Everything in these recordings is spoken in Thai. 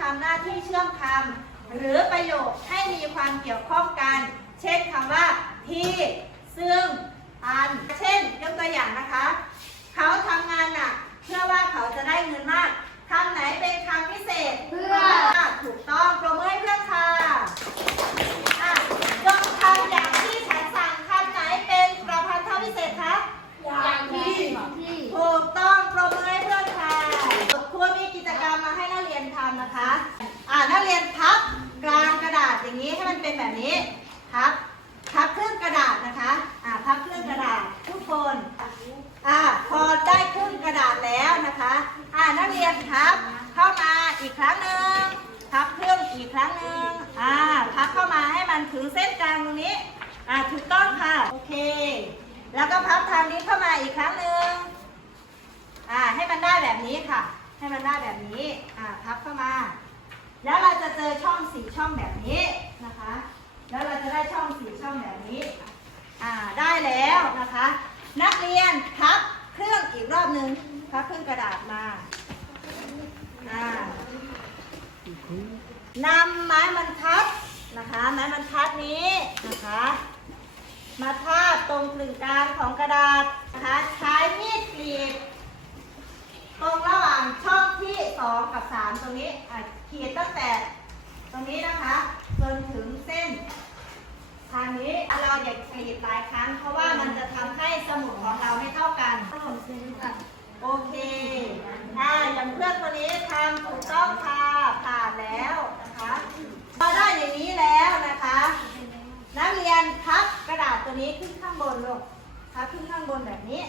ทำหน้าที่เชื่อมคำหรือประโยคให้มีความเกี่ยวข้องกัน เช่นคำว่าที่ ซึ่ง อัน เช่นยกตัวอย่างนะคะ เขาทำงานหนักเพื่อว่าเขาจะได้เงินมากคำไหนเป็นคำพิเศษ เพื่อ ถูกต้องปรบมือให้เพื่อนค่ะอะจงทำอย่างที่ฉันสั่งคำไหนเป็นประพันธวิเศษคะ อย่างที่ที่ ถูกต้องปรบมือให้เพื่อนค่ะครูมีกิจกรรมมาให้นักเรียนทำนะคะ อ่านักเรียนพับกลางกระดาษอย่างนี้ให้มันเป็น แบบนี้พับพับเครื่องกระดาษนะคะอ่าพับเครื่องกระดาษทุกคนอ่าพอได้เครึ่องกระดาษแล้วนะคะอ่านักเรียนพับเข้ามาอีกครั้งหนึ่งพับเครื่องอีกครั้งหนึ่งอ่าพับเข้ามาให้มันถึงเส้นกลางตรงนี้อ่าถูกต้องค่ะโอเค แล้วก็พับทางนี้เข้ามาอีกครั้งหนึ่งอ่าให้มันได้แบบนี้ค่ะ ให้มันได้แบบนี้อ่าพับเข้ามา แล้วเราจะเจอช่องสีช่องแบบนี้นะคะ แล้วเราจะได้ช่องสีช่องแบบนี้ อ่าได้แล้วนะคะ นักเรียนพับเครื่องอีกรอบนึงพับเครื่องกระดาษมาอ่านำไม้บรรทัดนะคะ ไม้บรรทัดนี้นะคะ มาทาบตรงกึ่งกลางของกระดาษนะคะใช้มีดกรีดตรงระหว่างช่องที่ 2 กับ 3 ตรงนี้ขีดตั้งแต่ตรงนี้นะคะ จนถึงเส้น อย่ากรีดหลายครั้ง เพราะว่ามันจะทำให้สมุดของเราไม่เท่ากันโอเคอ่าอย่างเพื่อนคนนี้ทำถูกต้องค่ะผ่านแล้วนะคะพอได้อย่างนี้แล้วนะคะ นักเรียนพับกระดาษตัวนี้ขึ้นข้างบนลูกพับขึ้นข้างบนแบบนี้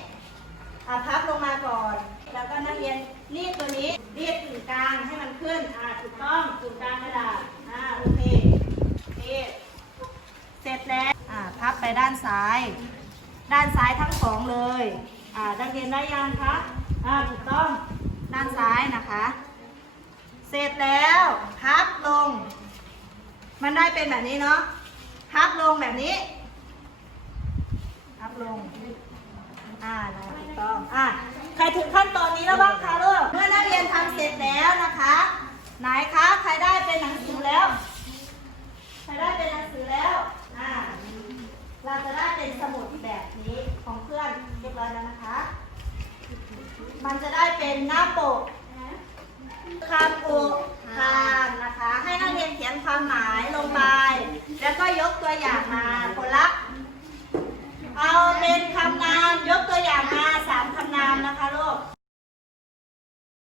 อ่าพับลงมาก่อน แล้วก็นักเรียนรีดตัวนี้รีดถึงกลางให้มันขึ้นอ่าถูกต้องถึงกลางกระดาษ อ่าโอเครีดเสร็จแล้ว อ่าพับไปด้านซ้าย ด้านซ้ายทั้งสองเลย อ่านักเรียนได้ยังคะ อ่าถูกต้อง ด้านซ้ายนะคะ เสร็จแล้วพับลง มันได้เป็นแบบนี้เนาะ พับลงแบบนี้ พับลง อ่าถูกต้อง อ่าใครถึงขั้นตอนนี้แล้วบ้างคะลูก เมื่อนักเรียนทำเสร็จแล้วนะคะ ใครได้เป็นหนังสือแล้ว ใครได้เป็นหนังสือแล้ว อ่า เราจะได้เป็นสมุดแบบนี้ของเพื่อนเรียบร้อยแล้วนะคะ มันจะได้เป็นหน้าปกคำอุทานนะคะ ให้นักเรียนเขียนความหมายลงไป แล้วก็ยกตัวอย่างมาคนละ